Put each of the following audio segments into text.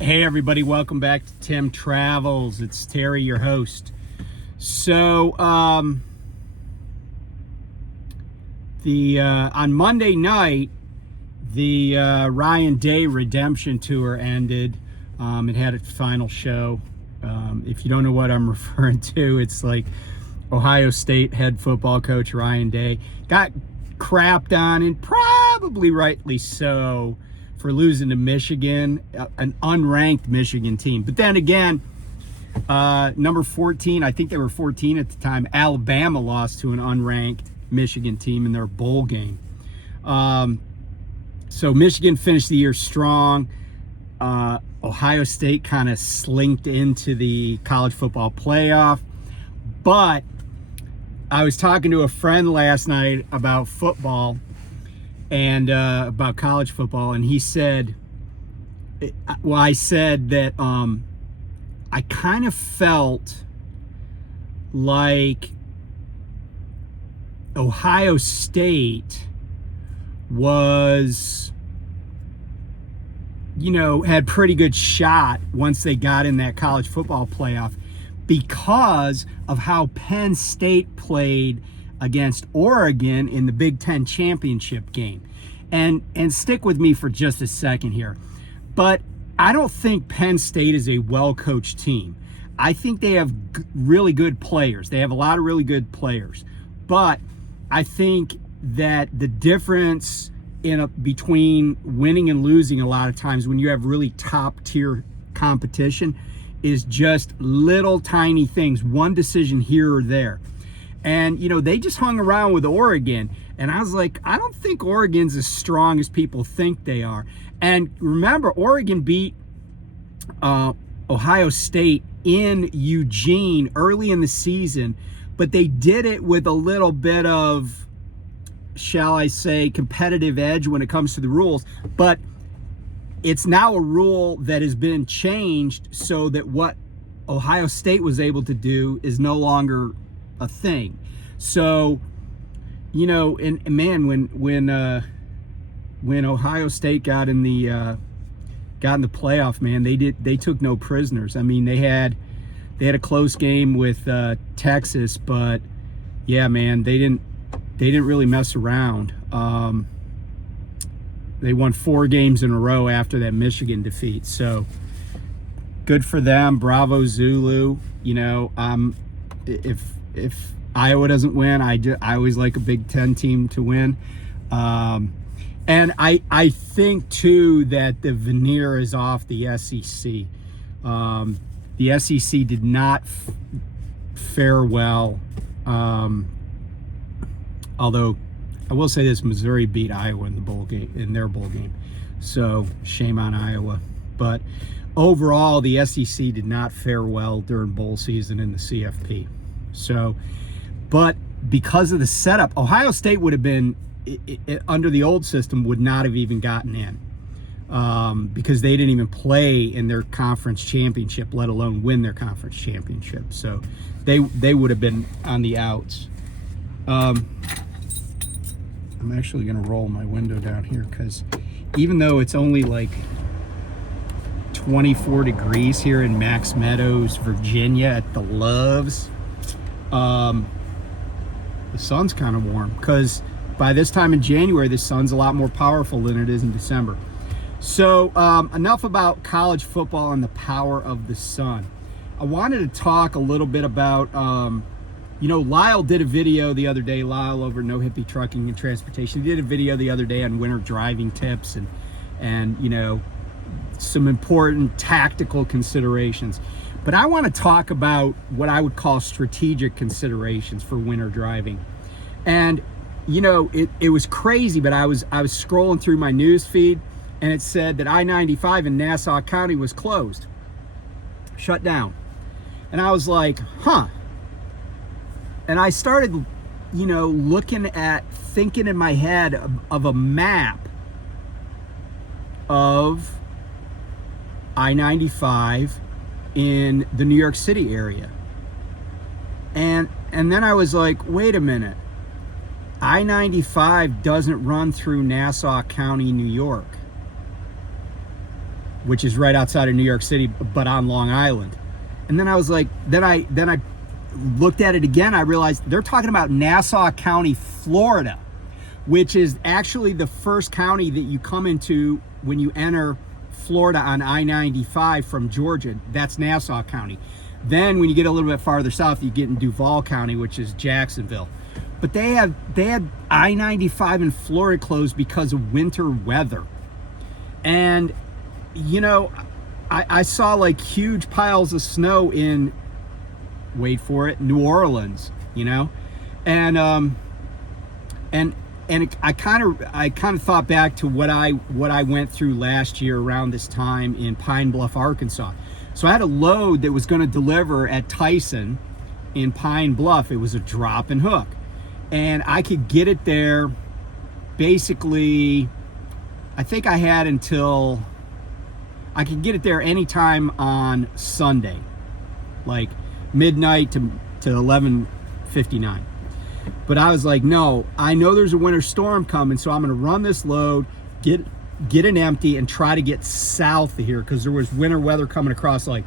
Hey everybody, welcome back to Tim Travels. It's Terry, your host. So, on Monday night, the Ryan Day Redemption Tour ended. It had its final show. If you don't know what I'm referring to, it's like Ohio State head football coach Ryan Day got crapped on, and probably rightly so, for losing to Michigan, an unranked Michigan team. But then again, number 14, I think they were 14 at the time, Alabama lost to an unranked Michigan team in their bowl game. So Michigan finished the year strong. Ohio State kind of slinked into the college football playoff. But I was talking to a friend last night about football and about college football, and he said, I said that I kind of felt like Ohio State was, had pretty good shot once they got in that college football playoff because of how Penn State played against Oregon in the Big Ten championship game. And stick with me for just a second here. But I don't think Penn State is a well-coached team. I think they have really good players. They have a lot of really good players. But I think that the difference between winning and losing a lot of times when you have really top-tier competition is just little tiny things, one decision here or there. And, they just hung around with Oregon. And I was like, I don't think Oregon's as strong as people think they are. And remember, Oregon beat Ohio State in Eugene early in the season, but they did it with a little bit of, shall I say, competitive edge when it comes to the rules. But it's now a rule that has been changed so that what Ohio State was able to do is no longer a thing. So, and man, when Ohio State got in the playoff, man, they took no prisoners. I mean, they had a close game with Texas, but yeah, man, they didn't really mess around. They won 4 games in a row after that Michigan defeat. So good for them. Bravo Zulu. If Iowa doesn't win, I always like a Big Ten team to win. And I think, too, that the veneer is off the SEC. The SEC did not fare well. Although, I will say this, Missouri beat Iowa in their bowl game. So, shame on Iowa. But overall, the SEC did not fare well during bowl season in the CFP. So, but because of the setup, Ohio State would have been, under the old system, would not have even gotten in because they didn't even play in their conference championship, let alone win their conference championship. So they would have been on the outs. I'm actually going to roll my window down here because even though it's only like 24 degrees here in Max Meadows, Virginia at the Loves, the sun's kind of warm because by this time in January, the sun's a lot more powerful than it is in December. So enough about college football and the power of the sun. I wanted to talk a little bit about, Lyle did a video the other day, Lyle over No Hippie Trucking and Transportation. He did a video the other day on winter driving tips and some important tactical considerations. But I want to talk about what I would call strategic considerations for winter driving. And, it was crazy, but I was scrolling through my news feed, and it said that I-95 in Nassau County was closed, shut down. And I was like, huh. And I started, thinking in my head of a map of I-95 in the New York City area. And then I was like, wait a minute. I-95 doesn't run through Nassau County, New York. which is right outside of New York City, but on Long Island. And then I was like, then I looked at it again. I realized they're talking about Nassau County, Florida, which is actually the first county that you come into when you enter Florida on I-95 from Georgia. That's Nassau County. Then when you get a little bit farther south, you get in Duval County, which is Jacksonville. But they had I-95 in Florida closed because of winter weather. And, you know, I saw like huge piles of snow in, wait for it, New Orleans, you know? And I kind of thought back to what I went through last year around this time in Pine Bluff, Arkansas. So I had a load that was going to deliver at Tyson in Pine Bluff. It was a drop and hook, and I could get it there basically, I think I had until, I could get it there anytime on Sunday, like midnight to 11:59. But I was like, no, I know there's a winter storm coming, so I'm going to run this load, get it empty, and try to get south of here, because there was winter weather coming across like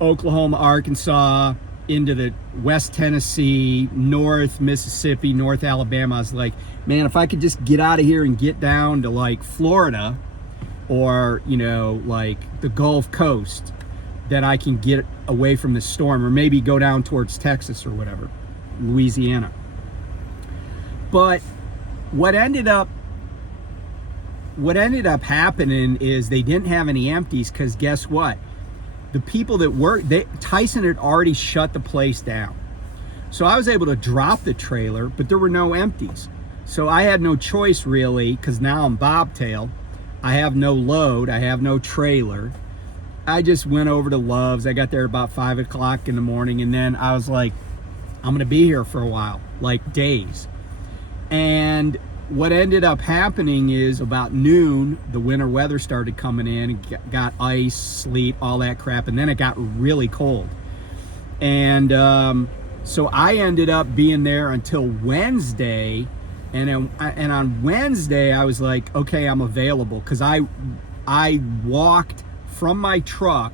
Oklahoma, Arkansas, into the West Tennessee, North Mississippi, North Alabama. I was like, man, if I could just get out of here and get down to like Florida or, you know, like the Gulf Coast, that I can get away from the storm, or maybe go down towards Texas or whatever, Louisiana. But what ended up happening is they didn't have any empties, because guess what? The people that worked, Tyson had already shut the place down. So I was able to drop the trailer, but there were no empties. So I had no choice really, because now I'm bobtail. I have no load, I have no trailer. I just went over to Love's. I got there about 5 o'clock in the morning, and then I was like, I'm gonna be here for a while, like days. And what ended up happening is about noon, the winter weather started coming in, and got ice, sleet, all that crap, and then it got really cold. And so I ended up being there until Wednesday, and on Wednesday I was like, okay, I'm available, because I walked from my truck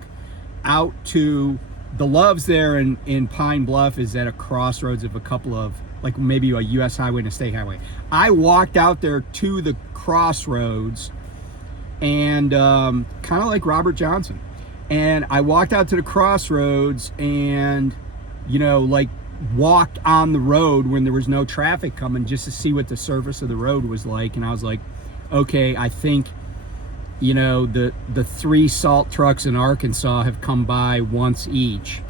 out to the Love's there in Pine Bluff is at a crossroads of a couple of, like maybe a US highway and a state highway. I walked out there to the crossroads, and kind of like Robert Johnson. And I walked out to the crossroads and, you know, like walked on the road when there was no traffic coming, just to see what the surface of the road was like. And I was like, okay, I think, you know, the 3 salt trucks in Arkansas have come by once each,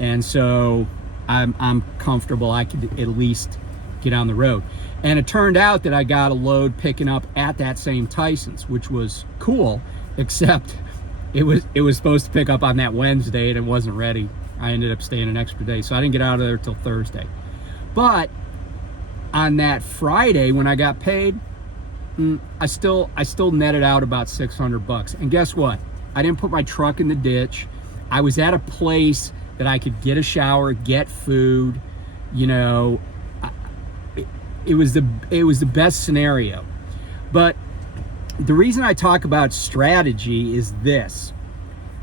and so I'm comfortable. I could at least get on the road. And it turned out that I got a load picking up at that same Tyson's, which was cool, except it was supposed to pick up on that Wednesday and it wasn't ready. I ended up staying an extra day, so I didn't get out of there till Thursday. But on that Friday when I got paid, I still netted out about $600. And guess what? I didn't put my truck in the ditch. I was at a place that I could get a shower, get food. You know, it was the best scenario. But the reason I talk about strategy is this.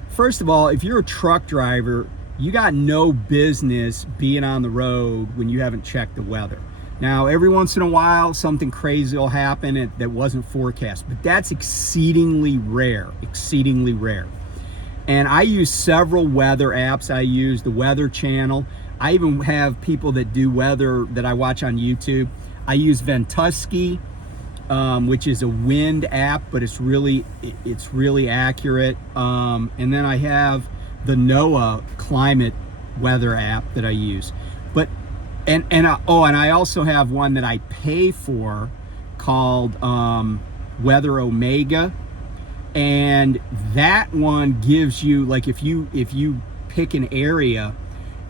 First of all, if you're a truck driver, you got no business being on the road when you haven't checked the weather. Now, every once in a while, something crazy will happen that wasn't forecast, but that's exceedingly rare, exceedingly rare. And I use several weather apps. I use the Weather Channel. I even have people that do weather that I watch on YouTube. I use Ventusky, which is a wind app, but it's really accurate. And then I have the NOAA climate weather app that I use. But and I also have one that I pay for called Weather Omega, and that one gives you, like, if you pick an area,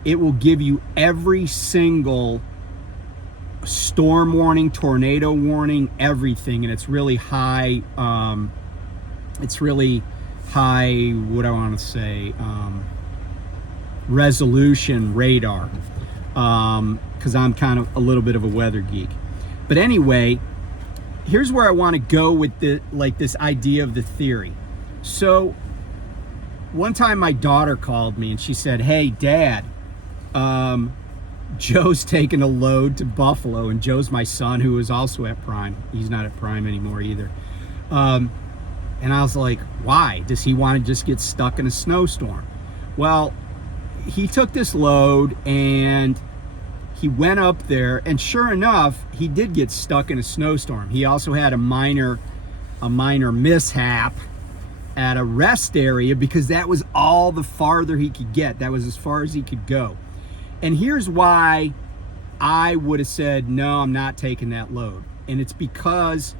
it will give you every single storm warning, tornado warning, everything, and it's really high. What do I want to say? Resolution radar. Because I'm kind of a little bit of a weather geek. But anyway, here's where I want to go with this idea of the theory. So one time my daughter called me and she said, "Hey, Dad, Joe's taking a load to Buffalo," and Joe's my son, who is also at Prime. He's not at Prime anymore either. And I was like, why? Does he want to just get stuck in a snowstorm? Well, he took this load and he went up there, and sure enough, he did get stuck in a snowstorm. He also had a minor mishap at a rest area, because that was all the farther he could get. That was as far as he could go. And here's why I would have said, no, I'm not taking that load. And it's because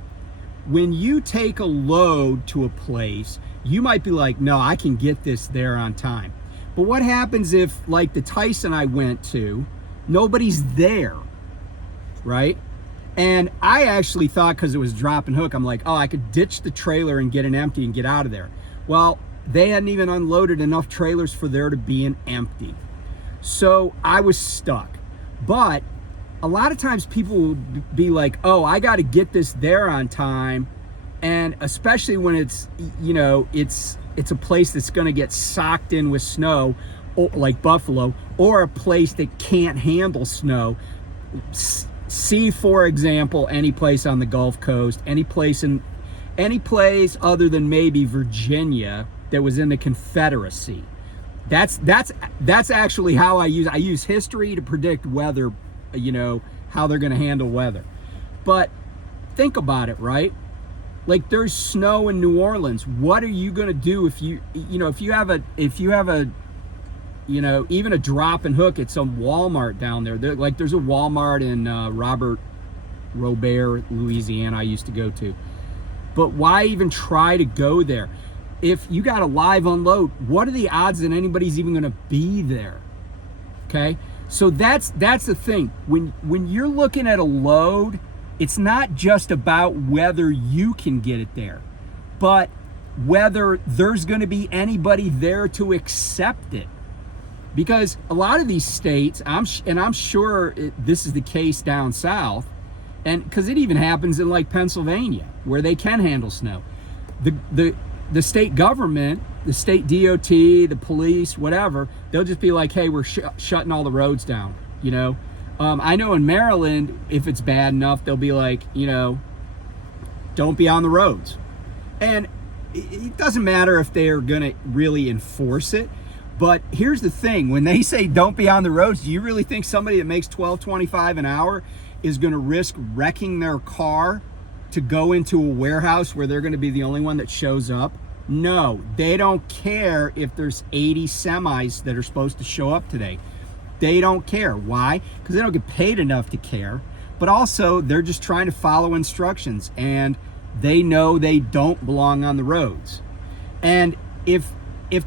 when you take a load to a place, you might be like, no, I can get this there on time. But what happens if, like the Tyson I went to, nobody's there, right? And I actually thought, because it was drop and hook, I'm like, oh, I could ditch the trailer and get an empty and get out of there. Well, they hadn't even unloaded enough trailers for there to be an empty. So I was stuck. But a lot of times people will be like, oh, I got to get this there on time. And especially when it's, you know, it's a place that's going to get socked in with snow, like Buffalo, or a place that can't handle snow. See, for example, any place on the Gulf Coast, any place other than maybe Virginia that was in the Confederacy. That's actually how I use history to predict weather, you know, how they're going to handle weather. But think about it, right? Like, there's snow in New Orleans. What are you going to do if you have a even a drop and hook at some Walmart down there? There's a Walmart in Robert, Louisiana, I used to go to. But why even try to go there? If you got a live unload, what are the odds that anybody's even going to be there? Okay? So that's the thing. When you're looking at a load, it's not just about whether you can get it there, but whether there's going to be anybody there to accept it. Because a lot of these states, I'm sure this is the case down south, and because it even happens in like Pennsylvania, where they can handle snow. The state government, the state DOT, the police, whatever, they'll just be like, hey, we're shutting all the roads down, you know. I know in Maryland, if it's bad enough, they'll be like, you know, don't be on the roads. And it doesn't matter if they're going to really enforce it. But here's the thing. When they say don't be on the roads, do you really think somebody that makes $12.25 an hour is going to risk wrecking their car to go into a warehouse where they're going to be the only one that shows up? No, they don't care if there's 80 semis that are supposed to show up today. They don't care. Why? Because they don't get paid enough to care. But also, they're just trying to follow instructions, and they know they don't belong on the roads. And if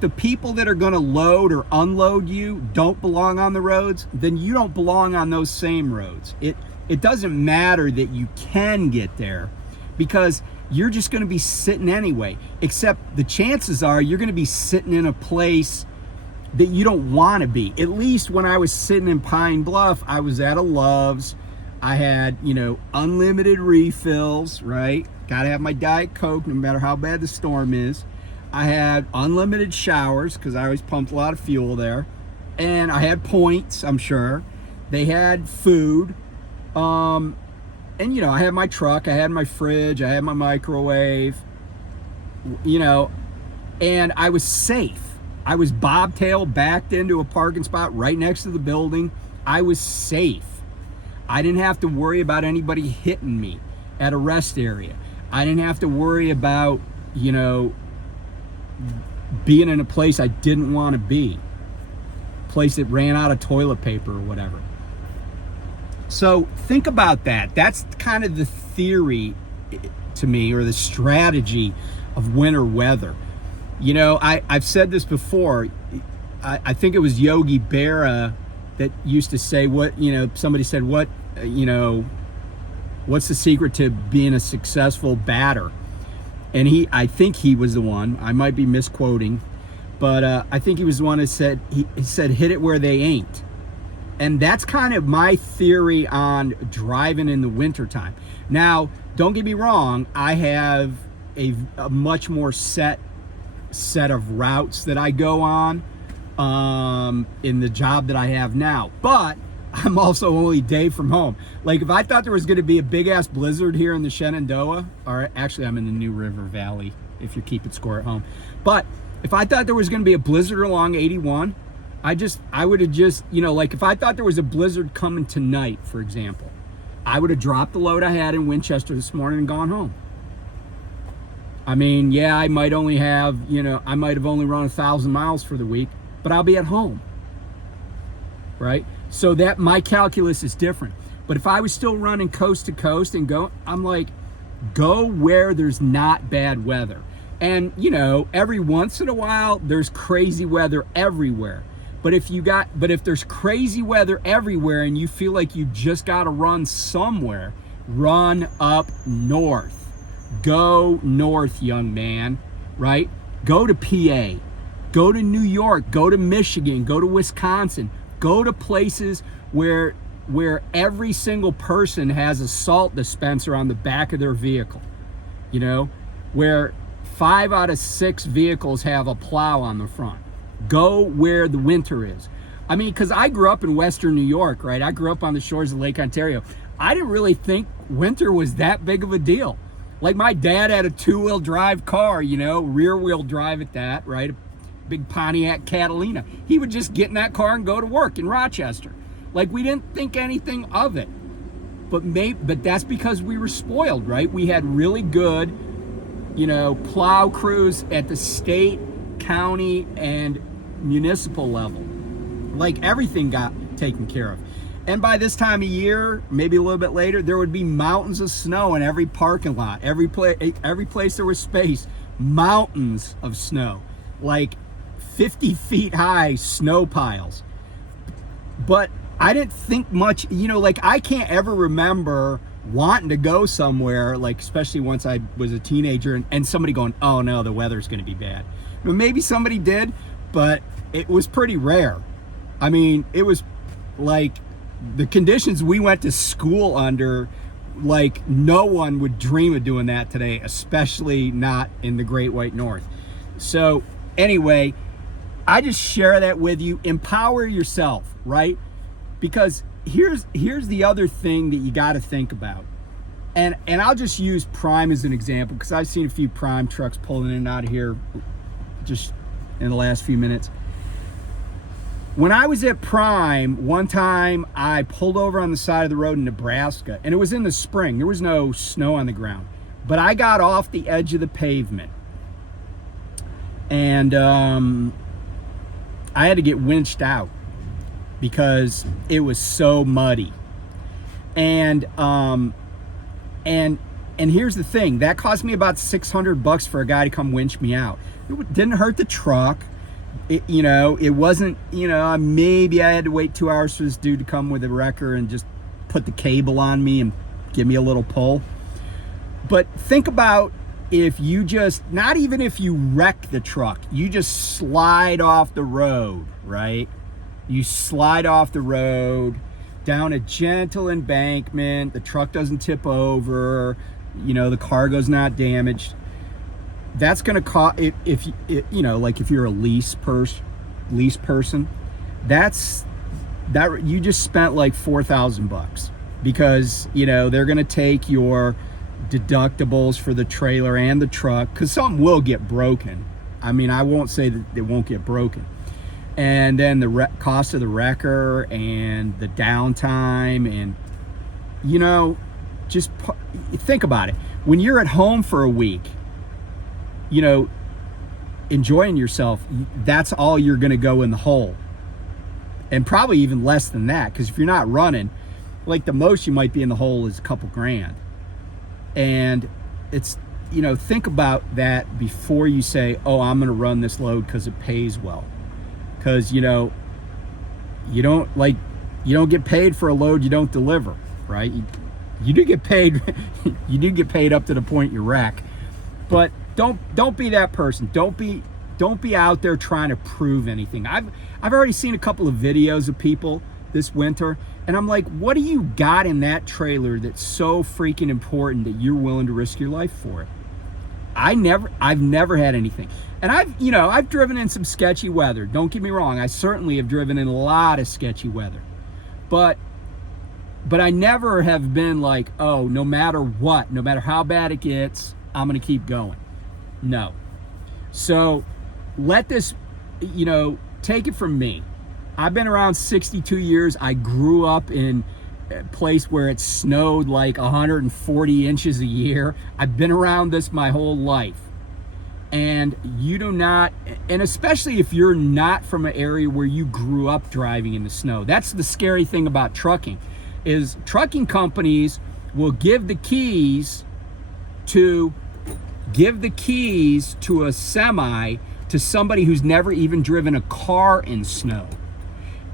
the people that are going to load or unload you don't belong on the roads, then you don't belong on those same roads. It doesn't matter that you can get there, because you're just going to be sitting anyway. Except the chances are you're going to be sitting in a place that you don't want to be. At least when I was sitting in Pine Bluff, I was at a Love's. I had, you know, unlimited refills, right? Got to have my Diet Coke no matter how bad the storm is. I had unlimited showers because I always pumped a lot of fuel there. And I had points, I'm sure. They had food. And, you know, I had my truck, I had my fridge, I had my microwave, you know, and I was safe. I was bobtail backed into a parking spot right next to the building. I was safe. I didn't have to worry about anybody hitting me at a rest area. I didn't have to worry about, you know, being in a place I didn't want to be. A place that ran out of toilet paper or whatever. So think about that. That's kind of the theory to me, or the strategy of winter weather. You know, I've said this before. I think it was Yogi Berra that used to say, what, you know, somebody said, what, you know, what's the secret to being a successful batter? And I think he was the one, I might be misquoting, but I think he was the one that said, he said, hit it where they ain't. And that's kind of my theory on driving in the wintertime. Now, don't get me wrong, I have a much more set set of routes that I go on in the job that I have now. But I'm also only a day from home. Like, if I thought there was going to be a big ass blizzard here in the Shenandoah, or actually I'm in the New River Valley if you're keeping score at home, but if I thought there was going to be a blizzard along 81, I would have just, like if I thought there was a blizzard coming tonight, for example, I would have dropped the load I had in Winchester this morning and gone home. I mean, yeah, I might only have, I might have only run 1,000 miles for the week, but I'll be at home, right? So that my calculus is different. But if I was still running coast to coast and I'm like, go where there's not bad weather. And, every once in a while, there's crazy weather everywhere. But if there's crazy weather everywhere and you feel like you just got to run somewhere, run up north. Go north, young man, right? Go to PA, go to New York, go to Michigan, go to Wisconsin, go to places where every single person has a salt dispenser on the back of their vehicle, where 5 out of 6 vehicles have a plow on the front. Go where the winter is. I mean, because I grew up in Western New York, right? I grew up on the shores of Lake Ontario. I didn't really think winter was that big of a deal. Like, my dad had a 2-wheel drive car, rear wheel drive at that, right? A big Pontiac Catalina. He would just get in that car and go to work in Rochester. Like, we didn't think anything of it. But that's because we were spoiled, right? We had really good, plow crews at the state, county, and municipal level. Like, everything got taken care of. And by this time of year, maybe a little bit later, there would be mountains of snow in every parking lot, every place there was space, mountains of snow, like 50 feet high snow piles. But I didn't think much, like, I can't ever remember wanting to go somewhere, like, especially once I was a teenager, and somebody going, oh no, the weather's going to be bad. Maybe somebody did, but it was pretty rare. I mean, it was like the conditions we went to school under, like, no one would dream of doing that today, especially not in the Great White North. So anyway, I just share that with you. Empower yourself, right? Because here's the other thing that you got to think about. And I'll just use Prime as an example, because I've seen a few Prime trucks pulling in and out of here just in the last few minutes. When I was at Prime, one time I pulled over on the side of the road in Nebraska, and it was in the spring. There was no snow on the ground, but I got off the edge of the pavement, and I had to get winched out because it was so muddy. And here's the thing, that cost me about $600 for a guy to come winch me out. It didn't hurt the truck. It wasn't, maybe I had to wait 2 hours for this dude to come with a wrecker and just put the cable on me and give me a little pull. But think about if you just, not even if you wreck the truck, you just slide off the road, right? You slide off the road down a gentle embankment, the truck doesn't tip over, the cargo's not damaged. That's going to cost, if you're a lease person, that you just spent like $4,000 because, they're going to take your deductibles for the trailer and the truck, because something will get broken. I mean, I won't say that it won't get broken. And then the cost of the wrecker and the downtime, and, just think about it. When you're at home for a week, enjoying yourself, that's all you're going to go in the hole. And probably even less than that, because if you're not running, like, the most you might be in the hole is a couple grand. And it's, think about that before you say, oh, I'm going to run this load because it pays well. Because, you don't get paid for a load you don't deliver, right? You do get paid. You do get paid up to the point you wreck. But don't be that person. Don't be out there trying to prove anything. I've already seen a couple of videos of people this winter, and I'm like, what do you got in that trailer that's so freaking important that you're willing to risk your life for it? I've never had anything. And I've driven in some sketchy weather. Don't get me wrong. I certainly have driven in a lot of sketchy weather. But I never have been like, oh, no matter what, no matter how bad it gets, I'm going to keep going. No. So let this, take it from me. I've been around 62 years. I grew up in a place where it snowed like 140 inches a year. I've been around this my whole life. And you do not, and especially if you're not from an area where you grew up driving in the snow. That's the scary thing about trucking, is trucking companies will give the keys to a semi to somebody who's never even driven a car in snow.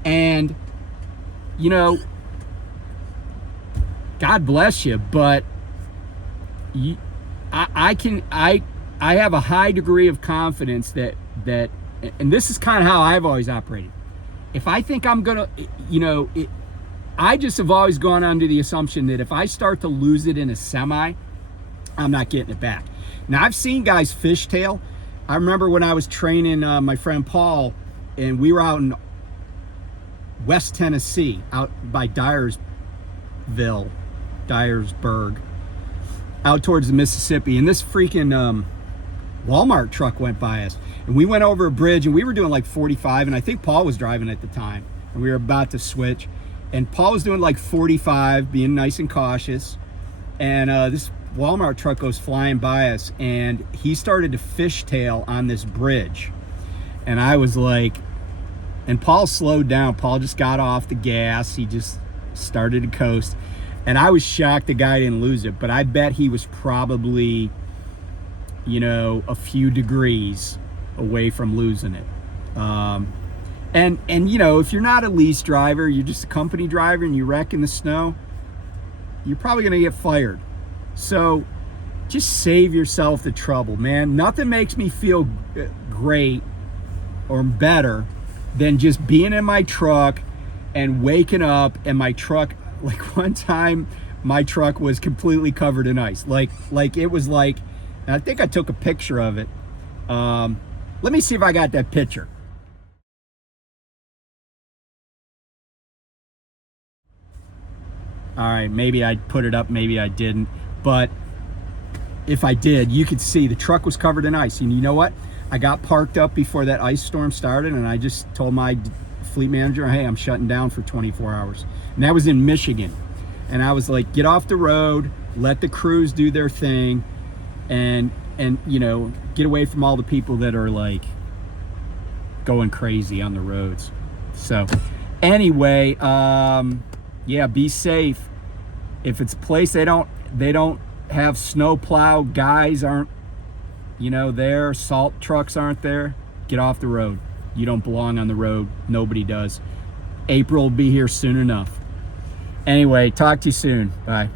And, God bless you, but I have a high degree of confidence that, and this is kind of how I've always operated. If I think I'm gonna, I just have always gone under the assumption that if I start to lose it in a semi, I'm not getting it back. Now, I've seen guys fishtail. I remember when I was training my friend Paul, and we were out in West Tennessee, out by Dyersburg, out towards the Mississippi, and this freaking Walmart truck went by us, and we went over a bridge, and we were doing like 45, and I think Paul was driving at the time, and we were about to switch, and Paul was doing like 45, being nice and cautious, and this Walmart truck goes flying by us, and he started to fishtail on this bridge, and I was like, and Paul slowed down. Paul just got off the gas. He just started to coast, and I was shocked the guy didn't lose it, but I bet he was probably, a few degrees away from losing it. And if you're not a lease driver, you're just a company driver, and you wreck in the snow, you're probably gonna get fired. So just save yourself the trouble, man. Nothing makes me feel great or better than just being in my truck and waking up, and my truck, like one time my truck was completely covered in ice. Like it was like, and I think I took a picture of it. Let me see if I got that picture. All right, maybe I put it up, maybe I didn't. But if I did, you could see the truck was covered in ice. And you know what? I got parked up before that ice storm started, and I just told my fleet manager, hey, I'm shutting down for 24 hours. And that was in Michigan. And I was like, get off the road, let the crews do their thing, and get away from all the people that are like going crazy on the roads. So anyway, yeah, be safe. If it's a place they don't have snow plow guys, aren't there, salt trucks aren't there, get off the road. You don't belong on the road. Nobody does. April will be here soon enough. Anyway, talk to you soon. Bye.